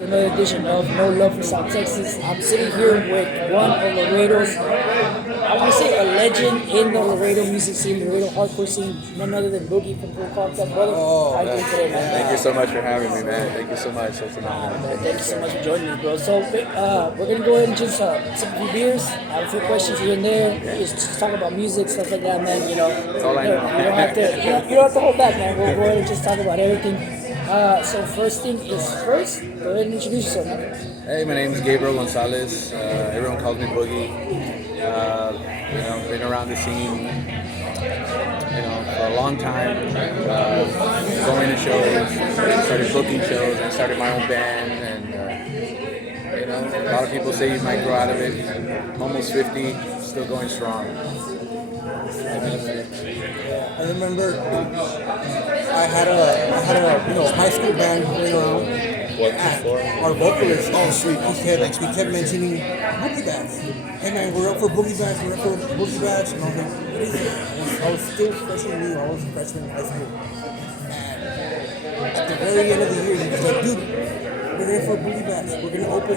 Another edition of No Love for South Texas. I'm sitting here with one of Laredo's, I want to say a legend in the Laredo music scene, the Laredo hardcore scene, none other than Boogie from Full Contact. Brother, how you doing today, man? Thank you so much for having me, man. Thank you so much. That's an honor. Thank you so much for joining me, bro. So, we're going to go ahead and just sip a few beers, have a few questions here and there, just talk about music, stuff like that, man. That's all I know. You don't have to, you don't have to hold back, man. We'll go ahead and just talk about everything. So first thing is first, go ahead and introduce yourself, man. Hey, my name is Gabriel Gonzalez. Everyone calls me Boogie. Been around the scene, for a long time. Going to shows, started booking shows, and started my own band. And a lot of people say you might grow out of it. I'm almost 50, still going strong. I remember I had a high school band playing around. And our vocalist, we kept mentioning Boogie Bash. Hey man, we're up for Boogie Bash, we're up for Boogie Bash. And I was like, what is it? I was still freshman new, I was a freshman in high school. And at the very end of the year, he was like, dude, we're here for Boogie Bash, we're gonna open.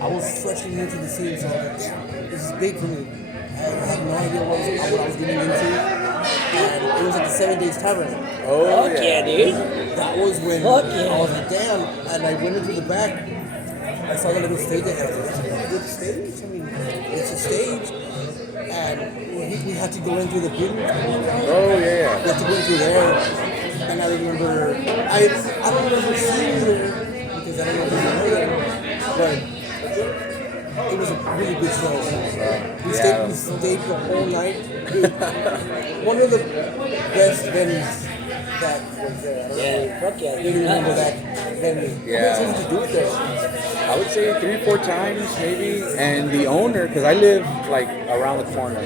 I was freshman new to the scene, so I was like, damn, this is big for me. I had no idea what I was getting into. And it was at the 7 Days Tavern. Oh, Fuck yeah, dude. That was when Fuck yeah. I was like, damn. And I went into the back. I saw the little stage ahead. I was like, is it a good stage? I mean, it's a stage. And we had to go into the building. Oh, yeah. We had to go into there. And I remember, I don't remember seeing you there because I don't know if you know that. But it was a really good show. We stayed the whole night. One of the best venues that was there. Yeah, fuck yeah. I really remember that venue. Yeah. How many times did you do it there? I would say 3-4 times maybe. And the owner, because I live like around the corner,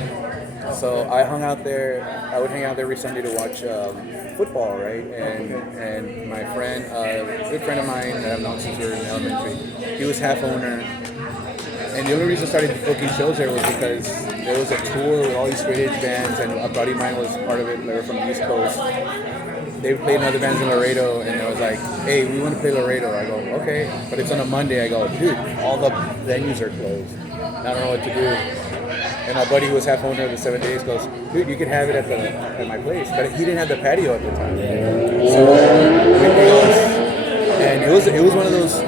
so I hung out there. I would hang out there every Sunday to watch football, right? And my friend, a good friend of mine that I've known since we were in elementary, he was half owner. And the only reason I started booking shows there was because there was a tour with all these straight edge bands, and a buddy of mine was part of it. They were from the East Coast. They played in other bands in Laredo, and I was like, hey, we want to play Laredo. I go, okay, but it's on a Monday. I go, dude, all the venues are closed. I don't know what to do. And my buddy who was half owner of the 7 Days goes, dude, you could have it at my place. But he didn't have the patio at the time. So and it was one of those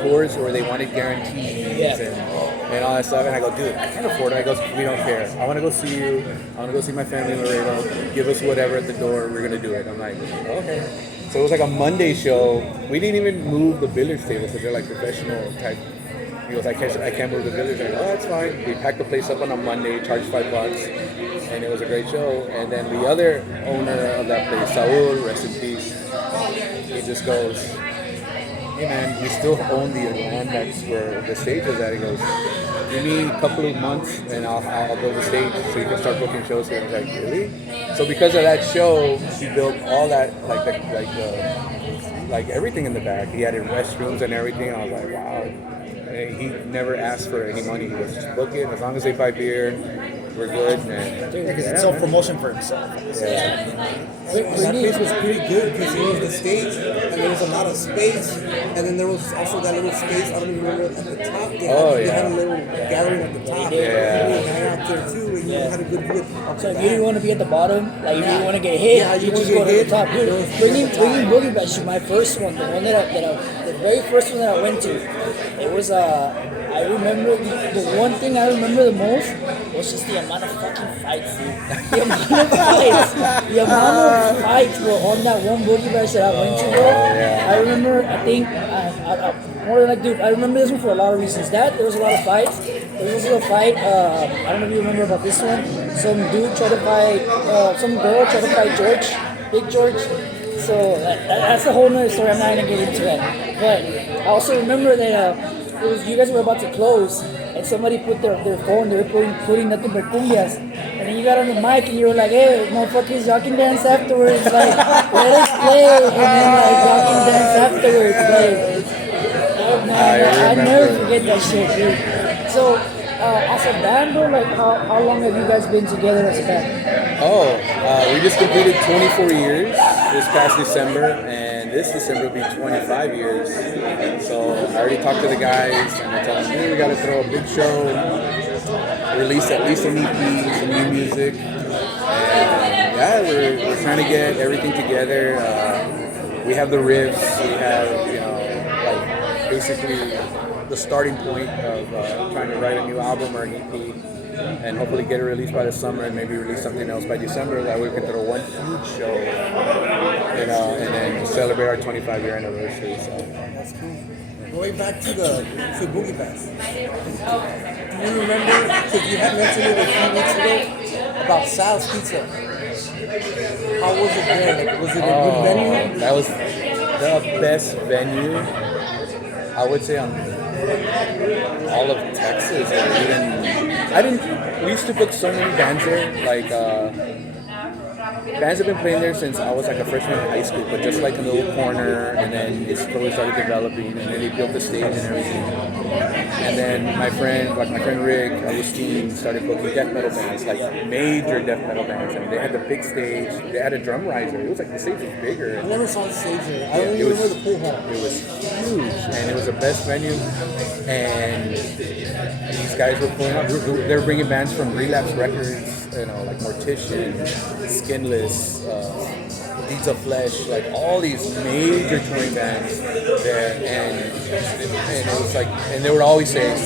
tours where they wanted guarantees and all that stuff. And I go, dude, I can't afford it. I go, we don't care. I want to go see you. I want to go see my family in Laredo. Give us whatever at the door. We're going to do it. I'm like, okay. So it was like a Monday show. We didn't even move the billiards table because they're like professional type. He goes, I can't move the billiards. I go, oh, that's fine. We packed the place up on a Monday, charged $5, and it was a great show. And then the other owner of that place, Saul, rest in peace, he just goes, hey man, we still own the land that's where the stage is at. He goes, give me a couple of months and I'll build a stage so you can start booking shows here. I was like, really? So because of that show, he built all that, like everything in the back. He added restrooms and everything. And I was like, wow. And he never asked for any money. He was just book it. As long as they buy beer, we're good. Because it's self-promotion for himself. That place was pretty good because it was the stage and there was a lot of space, and then there was also that little space, I don't even remember, at the top there. They had a little gathering at the top. Yeah. People hang out there too, and you had a good view. So if you didn't want to be at the bottom, like if you didn't want to get hit, you just go to the top. Dude, bringing Boogie Bash to my first one, the one the very first one that I went to, it was I remember the one thing I remember the most was just the amount of fucking fights, dude. The amount of fights, bro, on that one Boogie Bash that I went to, bro. I remember, I think, more than like, dude, I remember this one for a lot of reasons. There was a lot of fights. There was also a fight, I don't know if you remember about this one. Some dude tried to fight, some girl tried to fight George, Big George. So that's a whole nother story. I'm not gonna get into that. But I also remember that you guys were about to close, and somebody put their phone. They were putting nothing but cumbias, and then you got on the mic and you were like, "Hey, motherfuckers, y'all can dance afterwards. Like, let us play." And then y'all can dance afterwards. Oh man, I never forget that shit, dude. So as a band, though, how long have you guys been together as a band? We just completed 24 years this past December, and this December will be 25 years. So I already talked to the guys, and I told them, hey, we got to throw a big show, release at least an EP, some new music. And yeah, we're trying to get everything together. We have the riffs, we have, like basically the starting point of trying to write a new album or an EP, and hopefully get it released by the summer, and maybe release something else by December. That way we can throw one huge show, and then celebrate our 25-year anniversary. So That's cool. Going back to Boogie Bash. Do you remember? Because you had mentioned it a few weeks ago about Sal's Pizza. How was it there? Like, was it a good venue? that was the best venue, I would say, on all of Texas. We used to book so many bands there. Like, bands have been playing there since I was like a freshman in high school, but just like in a little corner, and then it slowly started developing, and then they built the stage and everything. And then my friend Rick Agustin started booking death metal bands, like major death metal bands. I mean, they had the big stage, they had a drum riser. It was like the stage was bigger. I never saw the stage there. I only remember the pool hall. It was huge, and it was the best venue. And these guys were pulling up. They were bringing bands from Relapse Records, like Mortician, Skinless, Deeds of Flesh, like all these major touring bands there, and it was like, and they were always saying,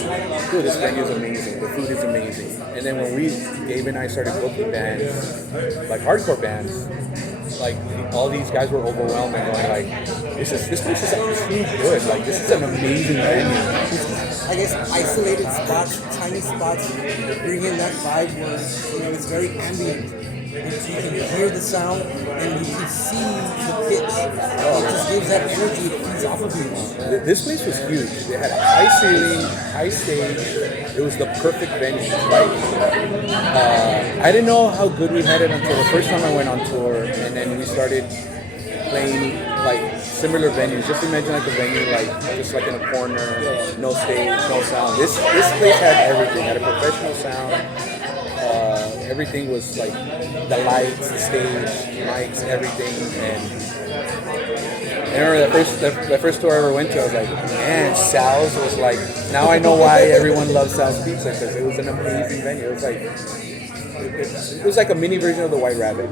dude, this venue is amazing, the food is amazing. And then when Gabe and I started booking bands, like hardcore bands, like all these guys were overwhelmed and going like, this place is actually good, like this is an amazing venue. I guess isolated spots, tiny spots, bring in that vibe where it's very ambient. You can hear the sound and you can see the pitch. It just gives that energy that feeds off of you. This place was huge. They had a high ceiling, high stage. It was the perfect venue. Like, I didn't know how good we had it until the first time I went on tour, and then we started playing like similar venues. Just imagine like a venue just like in a corner, no stage, no sound. This place had everything. Had a professional sound. Everything was like the lights, the stage, mics, everything. And I remember the first tour I ever went to, I was like, man, Sal's was like, now I know why everyone loves Sal's Pizza, because it was an amazing venue. It was like a mini version of the White Rabbit,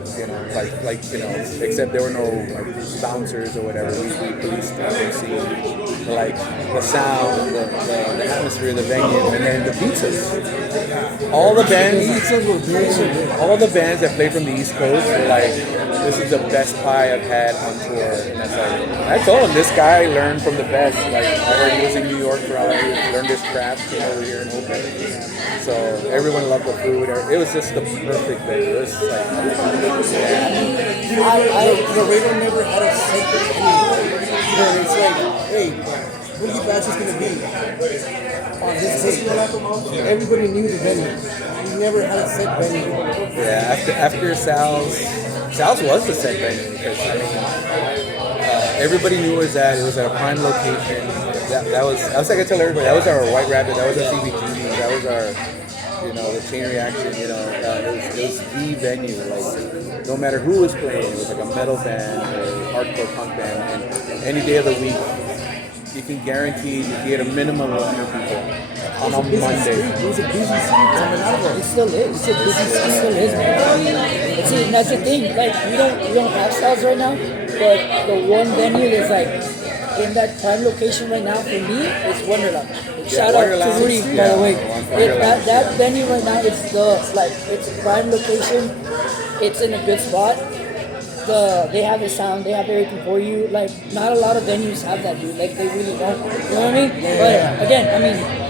except there were no like bouncers or whatever. We policed everything. Like the sound, the atmosphere, the venue, and then the pizzas. All the bands that play from the East Coast were like, this is the best pie I've had on tour. And that's like, I told him, this guy learned from the best. Like, I heard he was in New York for all years, learned his craft over here in Oakland. So everyone loved the food. It was just the perfect thing. It was like, Laredo never had a sacred venue. But it's like, hey, Boogie Bash is going to be on this date. Everybody knew the venue. We never had a set venue. Yeah, after Sal's was the set venue, because everybody knew it was at a prime location. That was like I tell everybody, that was our White Rabbit, that was our CBGB, that was our, the Chain Reaction, it was the venue. Like, no matter who was playing, it was like a metal band or hardcore punk band, and any day of the week, you can guarantee you get a minimum of 100 people on a Monday. It was a busy street coming out of it. It still is. It's a busy street. It still is, man. See, that's the thing. Like, we don't have Sal's right now, but the one venue that's like in that prime location right now for me is Wonderland. Shout out to Rudy, by the way. That venue right now is it's a prime location. It's in a good spot. They have the sound, they have everything for you. Like, not a lot of venues have that, dude. Like, they really don't. You know what I mean? But again, I'm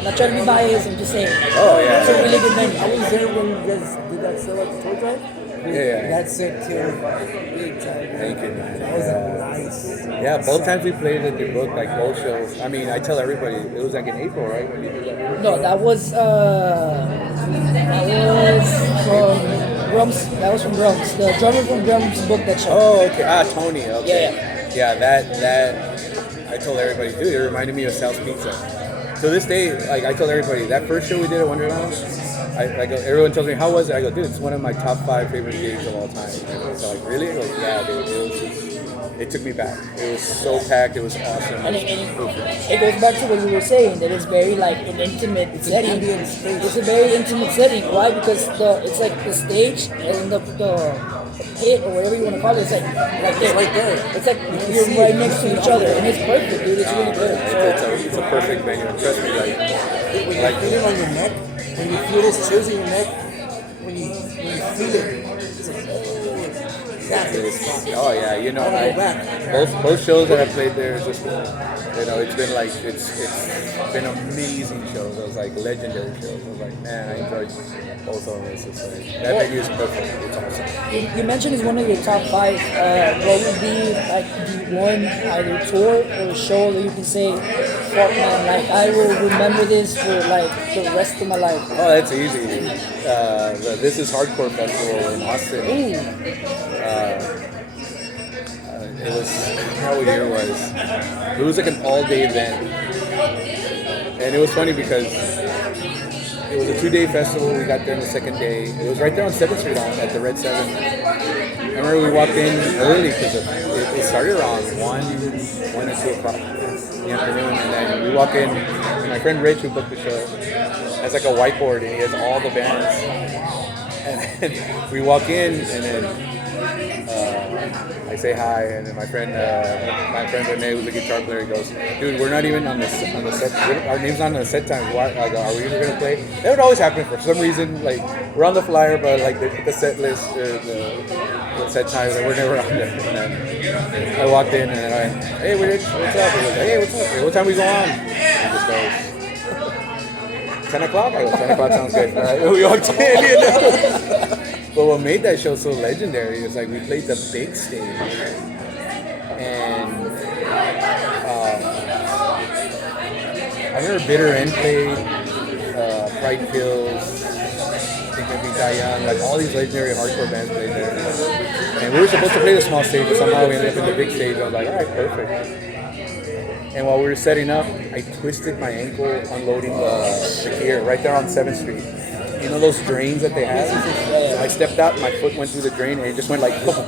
not trying to be biased. I'm just saying. Oh yeah. It's a really good venue. I was there when you guys did that show at the toy drive. Yeah. That set killed big time. Thank you, man. That was nice. Yeah, both times we played at the book, like both shows. I mean, I tell everybody, it was like in April, right? When you did that? No, that was from Drums. That was from Drums. The drummer from Drums booked that show. Oh, okay. Tony. Okay. Yeah. That I told everybody, dude, it reminded me of Sal's Pizza. To this day, like I told everybody, that first show we did at Wonderland, I go, everyone tells me, how was it? I go, dude, it's one of my top 5 favorite gigs of all time. And so like, really? I go, yeah, dude, it took me back. It was so packed. It was awesome. And it goes back to what you were saying, that it's very like an intimate setting. It's a very intimate setting. Why? Because it's like the stage and the pit or whatever you want to call it. It's like It's right there. It's like you're right next to each other, and it's perfect, dude. It's really good. It's a perfect venue. Trust me, When you feel it on your neck, when you feel those chills in your neck, when you feel it, it's like, exactly the spot. oh yeah, you know, I wanna go back. both shows that I played there, it's just, you know, it's been like it's been amazing shows. It was like legendary shows. I was like, man, I enjoyed both of them. It's just like that venue is perfect. It's awesome. You mentioned it's one of your top 5. What would be like the one either tour or show that you can say, fuck man, like I will remember this for like the rest of my life? Oh, that's easy. This is Hardcore Festival in Austin. It was, how year was. It was like an all-day event, and it was funny because it was a 2-day festival. We got there on the second day. It was right there on 7th Street at the Red 7. I remember we walked in early because it started around 1 or 2 o'clock in the afternoon, and then we walk in. My friend Rich, who booked the show, has like a whiteboard and he has all the bands. And then we walk in, and then I say hi, and then my friend Rene, who's a guitar player, he goes, "Dude, we're not even on the set. Our name's not on the set time. Why? Like, are we even gonna play?" That would always happen for some reason. Like, we're on the flyer, but like the set list or the set times, like, we're never on there. And then I walked in, and I went, "Hey, Rich, what's up?" He goes, "Hey, what's up? Hey, what time we go on?" And he just goes, 10 o'clock? I go, 10 o'clock sounds good. All right, we walked in, you know? But what made that show so legendary is like we played the big stage, and I remember Bitter End played, Pride Kills, I think maybe Die Young, like all these legendary hardcore bands played there. And we were supposed to play the small stage, but somehow we ended up in the big stage. I was like, all right, perfect. And while we were setting up, I twisted my ankle unloading the gear right there on 7th Street. You know those drains that they have? So I stepped out, my foot went through the drain, and it just went like boom.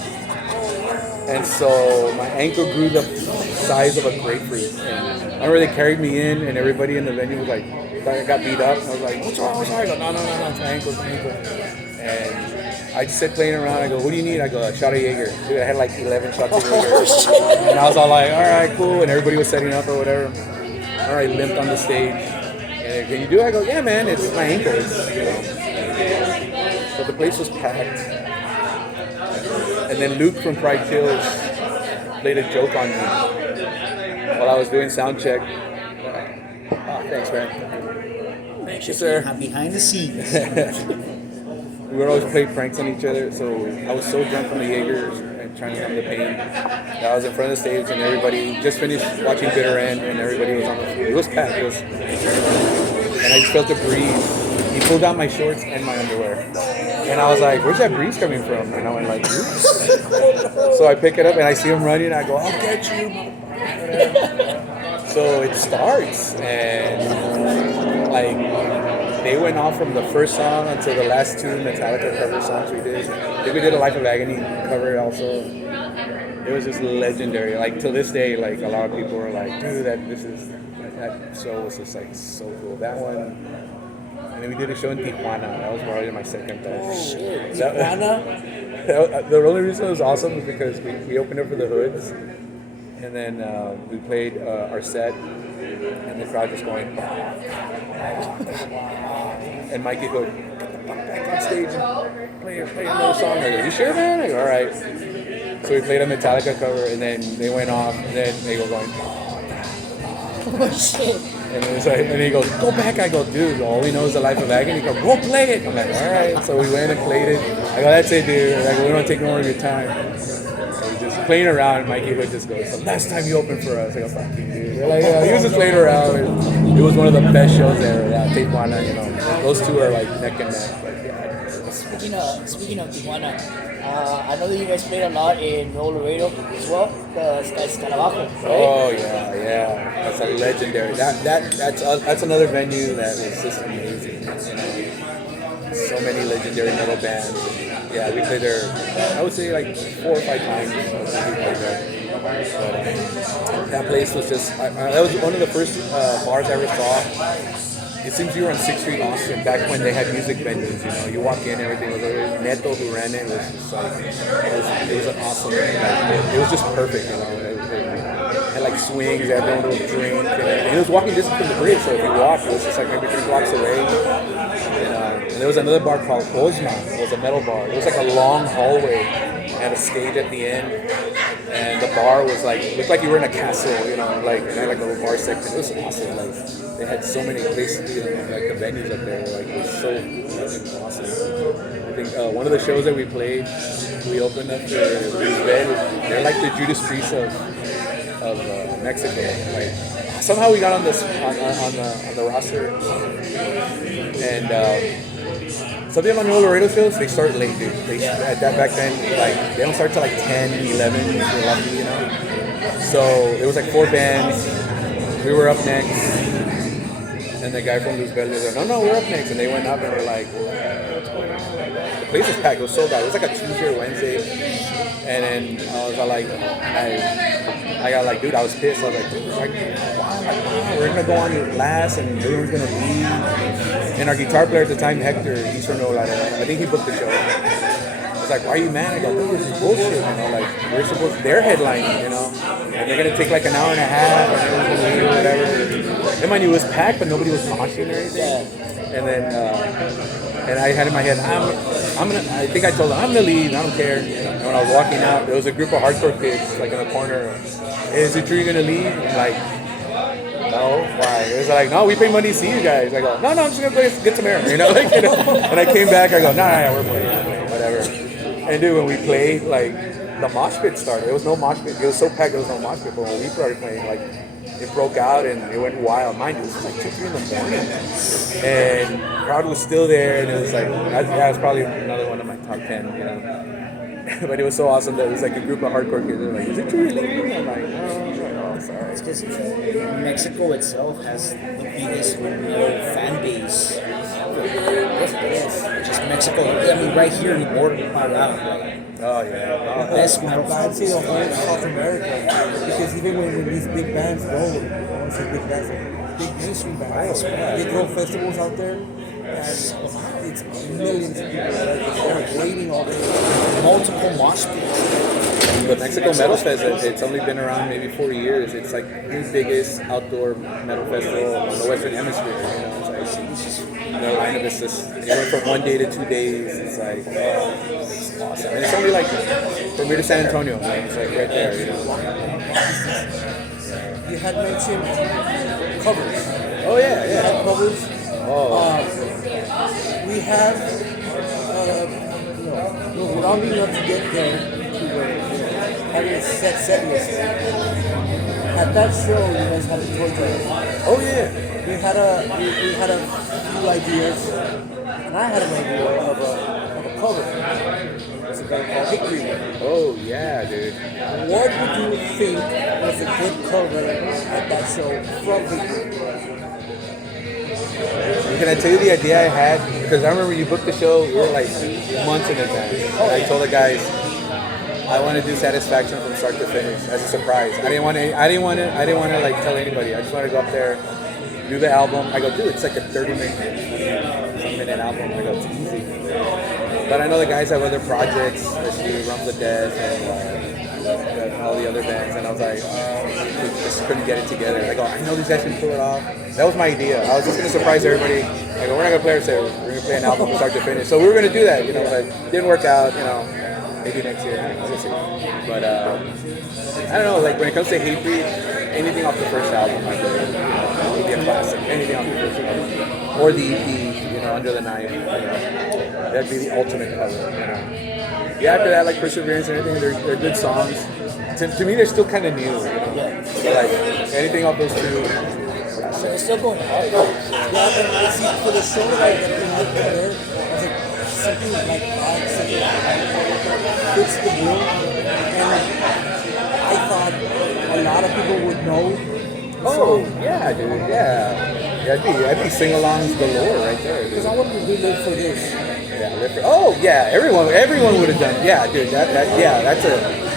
And so my ankle grew the size of a grapefruit. And I remember they carried me in, and everybody in the venue was like, I got beat up. I was like, what's wrong? I go, no, it's my ankle, And I just sat playing around. I go, what do you need? I go, a shot of Jaeger. Dude, I had like 11 shots of Jaeger. And I was all like, all right, cool. And everybody was setting up or whatever. All right, limped on the stage. And can you do it? I go, yeah, man, it's my ankle. It's, you know. But the place was packed. And then Luke from Pride Kills played a joke on me while I was doing sound check. Oh, thanks, man. Thank you, sir. Behind the scenes. We would always play pranks on each other, so I was so drunk from the Jaeger and trying to numb the pain that I was in front of the stage, and everybody just finished watching Bitter End, and everybody was on the floor. It was packed, and I just felt a breeze. He pulled down my shorts and my underwear, and I was like, "Where's that breeze coming from?" And I went like, "Oops." So I pick it up, and I see him running. I go, "I'll get you." So it starts, and like. They went off from the first song until the last 2 Metallica cover songs we did. I think we did a Life of Agony cover also. It was just legendary. Like till this day, like a lot of people are like, dude, that show was just like so cool. That one. And then we did a show in Tijuana. That was probably my second best. Oh shit, Tijuana? The only reason it was awesome was because we opened up for the Hoods. And then we played our set. And the crowd was going. And Mikey goes, get the fuck back on stage and play another song. I go, you sure, man? I go, all right. So we played a Metallica cover, and then they went off, and then they were going, Oh shit. and it was like, and he goes, go back. I go, dude, all we know is the Life of Agony. He goes, go play it. I'm like, all right. So we went and played it. I go, that's it, dude. I go, we don't take no more of your time. So we just playing around, and Mikey would just go, the last time you opened for us. I go, fuck you, dude. They're like, he was just playing around. It was one of the best shows ever. Yeah, Tijuana, you know. Those two are like neck and neck. But yeah. Speaking of Tijuana, I know that you guys played a lot in Laredo as well. That's Calabajo, right? Oh yeah. That's a legendary. That's another venue that is just amazing. You know, so many legendary metal bands. Yeah, we played there. I would say like 4 or 5 times. We played there. That place was just, that was one of the first bars I ever saw. It seems you were on 6th Street, Austin, back when they had music venues, you know. You walk in, everything was Neto who ran it, was just like, it was an awesome, it was just perfect, you know. It had like swings, it had no little drink, and it was walking distance from the bridge, so if you walked, it was just like maybe 3 blocks away. And there was another bar called Ozma, it was a metal bar. It was like a long hallway, had a stage at the end, and the bar was like, looked like you were in a castle, you know, like, and had like a little bar section. It was awesome, like, they had so many places, you know, like the venues up there, like, it was so fucking awesome. I think one of the shows that we played, we opened up for Bed. They're like the Judas Priest of Mexico. Like, somehow we got on this on the roster, and some of the Laredo shows, they start late, dude. At that back then, like, they don't start till like 10, 11, if you're lucky, you know. So it was like 4 bands. We were up next. And the guy from Luz Verde was like, no, we're up next. And they went up and were like, what's going on? The place was packed. It was sold out. It was like a Tuesday or Wednesday. And then I was like, I got like, dude, I was pissed. I was like, dude, wow, we're going to go on last and everyone's going to leave. And our guitar player at the time, Hector, he's from Laredo. I think he booked the show. I was like, why are you mad? I go, dude, this is bullshit. You know, like, we're supposed, they're headlining, you know. And they're going to take like an hour and a half and everyone's going to leave or whatever. And mind you, it was packed, but nobody was moshing or anything. And then, and I had in my head, I think I told them, I'm gonna leave, I don't care. And when I was walking out, there was a group of hardcore kids, like in the corner. Hey, is it true you're gonna leave? I'm like, no, why? It was like, no, we pay money to see you guys. I go, no, I'm just gonna get some air, you know, like, you know. And I came back, I go, no, we're playing, whatever. And dude, when we played, like, the mosh pit started. There was no mosh pit. It was so packed, there was no mosh pit. But when we started playing, like, it broke out and it went wild. Mind you, it was like 2, 3 in the morning. And the crowd was still there, and it was like, yeah, it was probably another one of my top 10, you know. But it was so awesome that it was like a group of hardcore kids. They're like, is it true you're leaving? I'm like, oh, sorry. It's because Mexico itself has the biggest fan base ever. Just Mexico. I mean, right here in the border, like, Oh, yeah. best metal I'd say the whole South America, because even when these big bands go, I want to say big bands, big mainstream bands, they throw festivals out there, and it's millions of people that are waiting all day. multiple mosh pits. The Mexico Metal Fest, it's only been around maybe 4 years. It's like the biggest outdoor metal festival on the Western Hemisphere. You know, it's like the lineup is just, it went from 1 day to 2 days. It's like, it's awesome. And it's only like from here to San Antonio. Like, it's like right there, you know. You had mentioned covers. Oh yeah, You yeah. had covers. We have, we're rounding up to get there to where, having a set list. At that show, you guys had a tour guide. Oh yeah. We had a few ideas, and I had an idea of a cover. It's a band called Hickory. Oh yeah, dude. What would you think was a good cover at that show from Hickory? Can I tell you the idea I had? Because I remember you booked the show, we were like months in advance. I told the guys, I want to do Satisfaction from start to finish as a surprise. I didn't want to like tell anybody. I just want to go up there, do the album. I go, dude, it's like a 30-minute album. I go, it's easy. But I know the guys have other projects, especially Rum the Dead and all the other bands, and I was like, we just couldn't get it together. I go, I know these guys can pull it off. That was my idea. I was just gonna surprise everybody. I go, we're not gonna play ourselves. We're gonna play an album from start to finish. So we were gonna do that, you know, but it didn't work out, you know. Maybe next year. We'll see. But I don't know. Like when it comes to Hatebreed, anything off the first album, like maybe a classic. Anything off the first album, or the EP, you know, Under the Knife. You know, that'd be the ultimate cover. You know. Yeah, after that, like Perseverance and everything, they're good songs. To me, they're still kind of new. You know? So like anything off those two. So it's still going hard. Yeah, see, for the show that I got there, I was like, something like that, something like fits the bill, and I thought a lot of people would know. Oh yeah, dude, yeah. I'd be sing-alongs galore right there. Because I wanted to do live for this. Yeah, oh yeah, everyone would have done. Yeah, dude, that's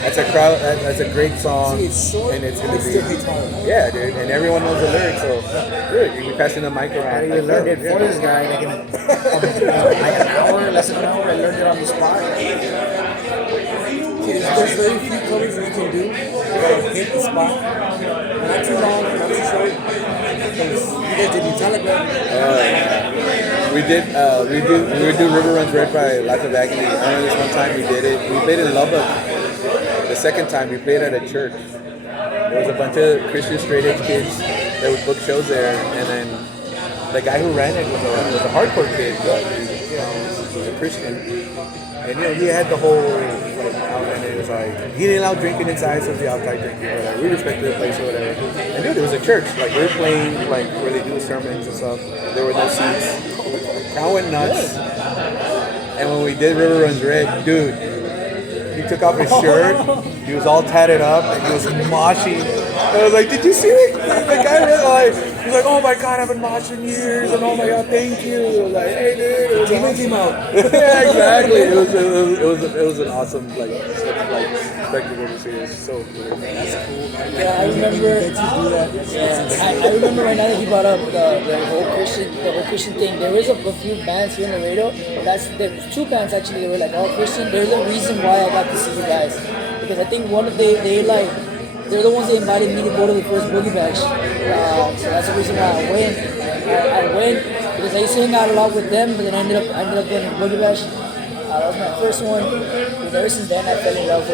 That's a crowd. That's a great song. See, it's short, and it's but gonna it be. still hits hard. Yeah, dude, and everyone knows the lyrics, so dude, you be passing the mic I around. even learned it for this guy like in like an hour, less than an hour. I learned it on the spot. See, there's very few covers you can do that hit the spot. Not too long, not too short. Because you guys did Metallica. We would do River Runs Red by Life of Agony. I remember this one time we did it. We played in Lubbock. The second time we played at a church. There was a bunch of Christian straight edge kids that would book shows there, and then the guy who ran it was a hardcore kid, but he was a Christian. And he had the whole and it was like he didn't allow drinking inside, so the outside drinking. But we respected the place or whatever. And dude, it was a church. Like we were playing like where they do the sermons and stuff. There were no seats. Crowd went nuts. And when we did River Runs Red, dude, he took off his shirt. He was all tatted up and he was moshing. And I was like, did you see it? The guy was like, oh my god, I haven't moshed in years, and oh my god, thank you. I was like, hey dude, it was Came out. yeah, exactly. It was an awesome spectacle to see. It was so cool. That's cool. Yeah, I remember. That you do that. Yeah, I remember right now that he brought up the whole Christian thing. There is a few bands here in Laredo. There's two bands actually that were like all Christian. There's a reason why I got to see you guys, because I think one of they're the ones that invited me to go to the first Boogie Bash. So that's the reason why I went. I went because I used to hang out a lot with them, but then I ended up going to Boogie Bash. That was my first one. And ever since then, I fell in love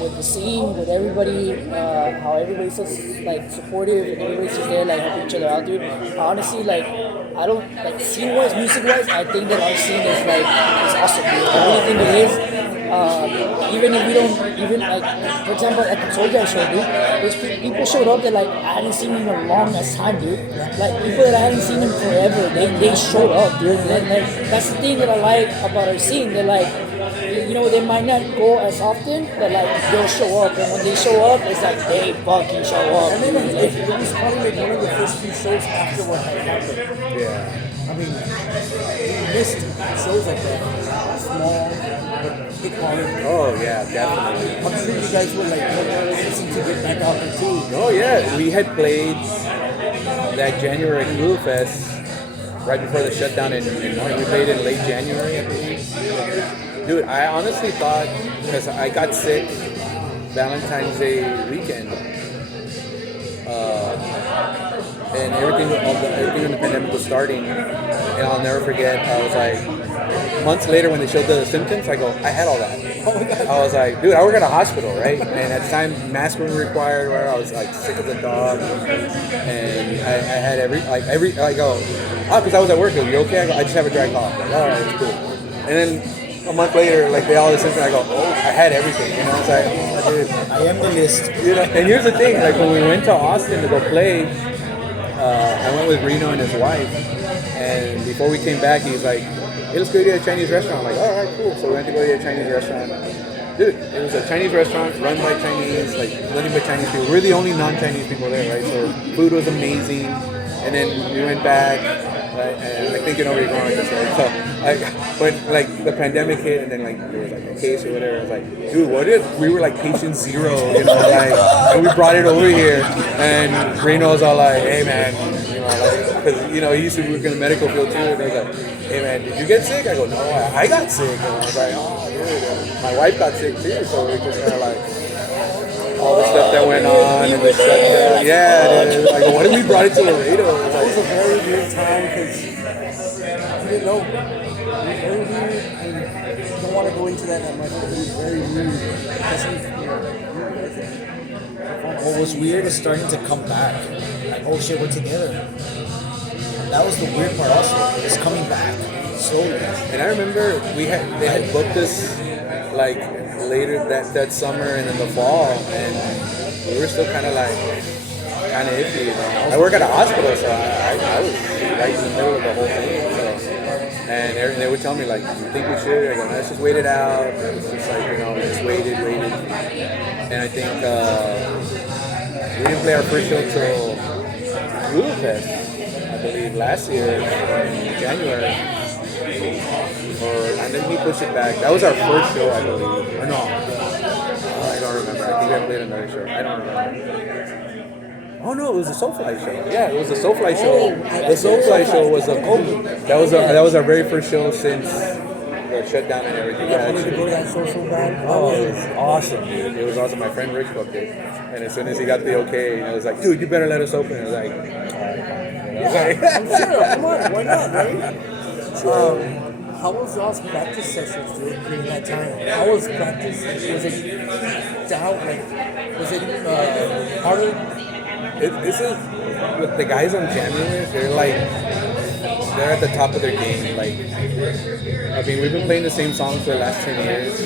with the scene, with everybody, how everybody's so like supportive and everybody's just there like helping each other out, dude. Honestly, I don't like scene-wise, music-wise. I think that our scene is awesome, dude. I really think it is. Even if we don't, even like, for example, at the Soldier show, dude, there's people showed up that like I hadn't seen in a long ass time, dude. Like people that I hadn't seen in forever, they showed up, dude. And that's the thing that I like about our scene. They're like, they might not go as often, but like they'll show up, and when they show up, it's like they fucking show up. I mean, it was probably like one of the first few shows after what had happened. Yeah. I mean, we missed shows like that. Small, but hit hard. Oh yeah, definitely. I'm sure you guys were like racing to get back out there too. Oh yeah, we had played that January Glue Fest right before the shutdown in we played in late January, I believe. Dude, I honestly thought, because I got sick Valentine's Day weekend, and everything in the pandemic was starting, and I'll never forget, I was like, months later when they showed the symptoms, I had all that. I was like, dude, I work at a hospital, right? And at the time, masks were required, where I was like sick as a dog, and I had because I was at work, I go, you okay? I go, I just have a dry cough. Like, all right, it's cool. And then a month later, like they all the symptoms, I go, oh, I had everything, It's like, oh, dude. I am the list. And here's the thing, like when we went to Austin to go play, I went with Reno and his wife, and before we came back, he's like, hey, let's go to a Chinese restaurant. I'm like, all right, cool. So we went to go to a Chinese restaurant. Dude, it was a Chinese restaurant run by Chinese, like nothing but Chinese people. We're the only non-Chinese people there, right? So food was amazing. And then we went back, right? And I think you know where you're going with this, right? So when like the pandemic hit, and then like there was like a case or whatever, I was like, dude, what if we were like patient zero, and we brought it over here, and Reno was all like, hey man, because he used to work in the medical field too, and I was like, hey man, did you get sick? I go, no, I got sick. And I was like, oh dude, my wife got sick too, so we just kind of like all the stuff that went on and the shutdown. Yeah, dude. I go, what if we brought it to Laredo? It was a very weird time because you didn't know. It was very weird, and you don't want to go into that much, but it was very weird. What was weird is starting to come back. Like, oh shit, we're together. That was the weird part also. It's coming back slowly. And I remember they had booked us like later that summer and in the fall, and we were still kind of iffy. I work at a hospital, so I was right in the middle of the whole thing. So, and they would tell me like, you think we should? I go, let's just wait it out. It's just like just waited, and I think we didn't play our first show till Glue Fest. I believe last year in January, and then he pushed it back. That was our first show, I believe, or no, I think I played another show. I don't remember. Oh no, it was a Soulfly show. Yeah, it was a Soulfly show. The Soulfly show was that was our very first show since the shutdown and everything. I wanted to go to that show so bad. Oh, it was awesome, dude. It was awesome. My friend Rich booked it, and as soon as he got the okay, I was like, dude, you better let us open. I was like, I'm sure. Come on, why not, right? How was y'all's practice sessions during that time? How was practice? Was it down? Like, was it harder? This is with the guys I'm jamming with. They're at the top of their game. Like, I mean, we've been playing the same songs for the last 10 years.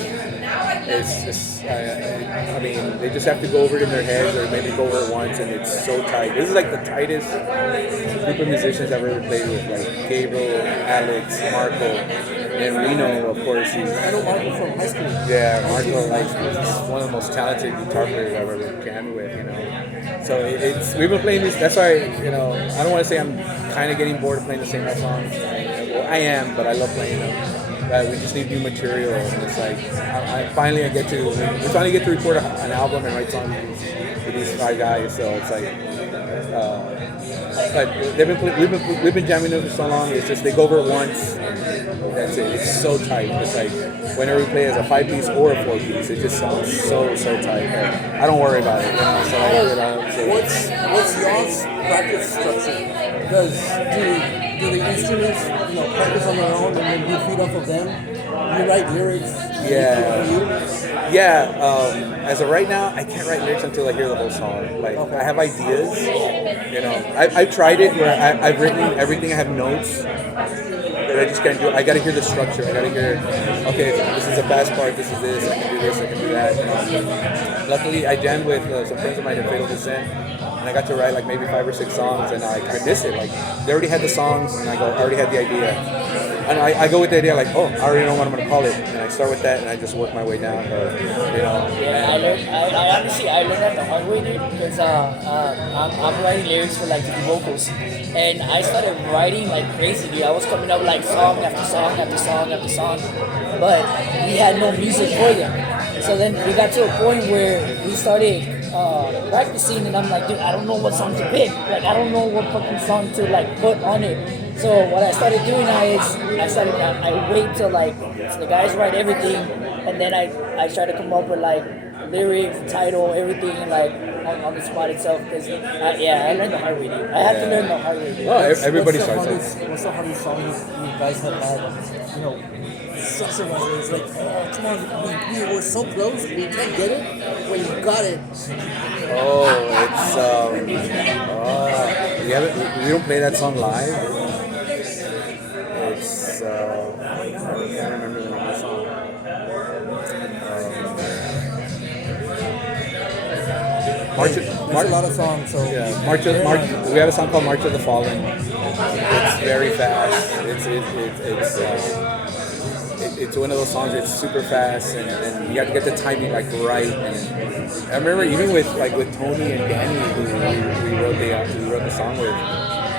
I mean, they just have to go over it in their heads or maybe go over it once, and it's so tight. This is like the tightest group of musicians I've ever played with, like Gabriel, Alex, Marco, and Reno, of course. I know Marco from high school. Yeah, Marco is one of the most talented guitar players I've ever jammed with, you know. So we've been playing this. That's why, you know, I don't want to say I'm kind of getting bored of playing the same old songs. Well, I am, but I love playing them. We just need new material, and it's like we finally get to record an album and write songs with these 5 guys. So it's like, but we've been jamming them for so long. It's just they go over it once. That's it. It's so tight. It's like whenever we play as a 5-piece or a 4-piece, it just sounds so tight. I don't worry about it. You know? So What's y'all's practice structure? Because do the instruments, you know, practice on their own and then you feed off of them? You write lyrics? Yeah. As of right now, I can't write lyrics until I hear the whole song. Like, okay. I have ideas. You know, I've tried it where I've written everything. I have notes. But I just can't do it. I gotta hear the structure. I gotta hear, okay, this is a fast part, this is this, I can do this, I can do that. Luckily, I jammed with some friends of mine in Fatal Descent, and I got to write like maybe 5 or 6 songs, and I miss it. Like, they already had the songs, and I already had the idea. And I go with the idea like, oh, I already know what I'm gonna call it, and I start with that, and I just work my way down. But, you know. Yeah, I honestly learned that the hard way, dude, because I'm writing lyrics for like the vocals, and I started writing like crazy, dude. I was coming up with like song after song after song after song, but we had no music for them. So then we got to a point where we started practicing, and I'm like, dude, I don't know what song to pick. Like, I don't know what fucking song to like put on it. So what I started doing now is I wait till like the guys write everything, and then I try to come up with like lyrics, title, everything like on the spot itself. Because I learned the hard way, dude. I had to learn the hard way, dude. Oh, everybody starts it. What's the hardest song you guys have had? You know, structure-wise, it's like, oh, come on, we were so close, we can't get it. When you got it. Oh, it's we don't play that song live. It's I can't remember the name of the song. There's a lot of songs. So yeah, March. We have a song called March of the Fallen. It's very fast. It's one of those songs. It's super fast, and you have to get the timing like right. And I remember even with Tony and Danny, who we wrote the song with.